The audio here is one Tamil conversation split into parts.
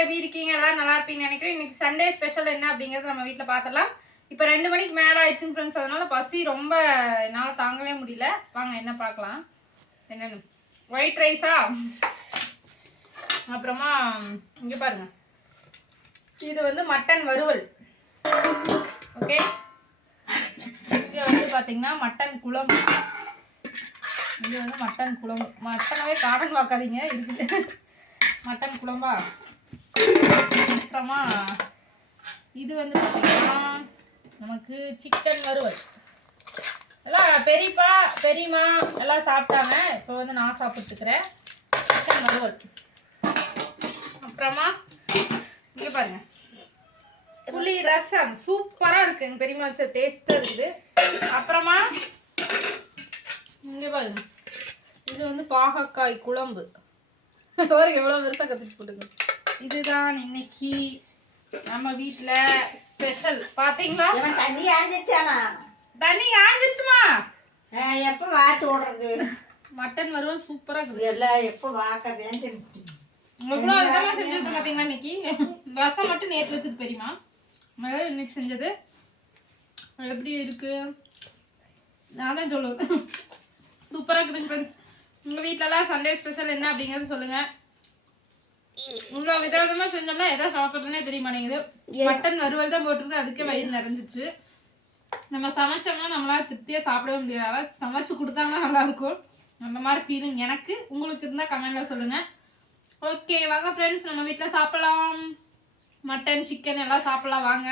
எல்லாரும் எப்படி இருக்கீங்க? எல்லாரும் நல்லா இருப்பீங்கன்னு நினைக்கிறேன். இன்னைக்கு சண்டே ஸ்பெஷல் என்ன அப்படிங்கறத நம்ம வீட்டில் பார்த்துடலாம் இப்போ ரெண்டு மணிக்கு மேலே ஆயிடுச்சுன்னு ஃப்ரெண்ட்ஸ் அதனால பசி ரொம்ப என்னால் தாங்கவே முடியல. வாங்க என்ன பார்க்கலாம். என்னன்னு? ஒயிட் ரைஸா அப்புறமா இங்கே பாருங்க. இது வந்து மட்டன் வறுவல். ஓகே வந்து பார்த்தீங்கன்னா மட்டன் குழம்பு. இது வந்து மட்டன் குழம்பு. மட்டனாவே காடன் பார்க்காதீங்க. இருக்குது மட்டன் குழம்பா? அப்புறமா இது வந்து பார்த்தீங்கன்னா நமக்கு சிக்கன் வறுவல். எல்லாம் பெரியப்பா பெரியம்மா எல்லாம் சாப்பிட்டாங்க. இப்போ வந்து நான் சாப்பிட்டுக்கிறேன். சிக்கன் வறுவல். அப்புறமா இங்கே பாருங்க. புளி ரசம். சூப்பராக இருக்கு. எங்கள் பெரியம்மா வச்ச டேஸ்ட்டாக இருக்குது. அப்புறமா இங்கே பாருங்க. இது வந்து பாகக்காய் குழம்பு. பாருங்க எவ்வளோ பெருசாக கற்றுட்டு போட்டுங்க இதுதான் இன்னைக்கு நம்ம வீட்டில் ஸ்பெஷல் பார்த்தீங்களா இவன் தண்ணி ஆஞ்சிச்சானா தண்ணி ஆஞ்சிருச்சுமா எப்போ வாத்து விடுறது மட்டன் வறுவல் சூப்பராக இருக்குது. எல்லாம் எப்போ வாக்கிறதேன்னு இவ்வளோ விதமாக செஞ்சுருக்கோம் பார்த்தீங்களா இன்னைக்கு? ரசம் மட்டும் நேற்று வச்சது பெரியமா அதாவது இன்னைக்கு செஞ்சது. எப்படி இருக்கு? நான் தான் சொல்லுவேன் சூப்பராக இருக்குதுங்க ஃப்ரெண்ட்ஸ் உங்கள் வீட்டிலலாம் சண்டே ஸ்பெஷல் என்ன அப்படிங்கிறது சொல்லுங்கள் இவ்வளோ விதவிதமாக செஞ்சோம்னா எதை சாப்பிட்றதுனே தெரிய மாட்டேங்குது. மட்டன் வறுவல் தான் போட்டிருக்கு அதுக்கே வயிறு நிறைஞ்சிச்சு. நம்ம சமைச்சோம்னா நம்மளால திருப்தியாக சாப்பிடவே முடியாது. சமைச்சு கொடுத்தாங்கன்னா நல்லா இருக்கும் அந்த மாதிரி ஃபீலிங் எனக்கு. உங்களுக்கு இருந்தால் கமெண்ட்ல சொல்லுங்கள் ஓகே வாங்க ஃப்ரெண்ட்ஸ் நம்ம வீட்டில் சாப்பிடலாம். மட்டன் சிக்கன் எல்லாம் சாப்பிடலாம் வாங்க.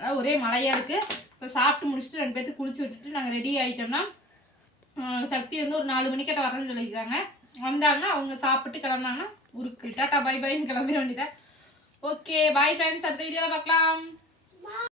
அதாவது ஒரே மழையாக இருக்குது இப்போ சாப்பிட்டு முடிச்சுட்டு ரெண்டு பேர்த்துக்கு குளிச்சு விட்டுட்டு நாங்கள் ரெடி ஆகிட்டோம்னா சக்தி வந்து ஒரு நாலு மணிக்கிட்ட வரேன்னு சொல்லியிருக்காங்க. வந்தாங்கன்னா அவங்க சாப்பிட்டு கிளம்புனாங்கன்னா உருக்கு. டாட்டா பை பைன்னு கிளம்பிட வேண்டியதா? ஓகே பாய் ஃப்ரெண்ட்ஸ் அடுத்த வீடியோவில் பார்க்கலாம்.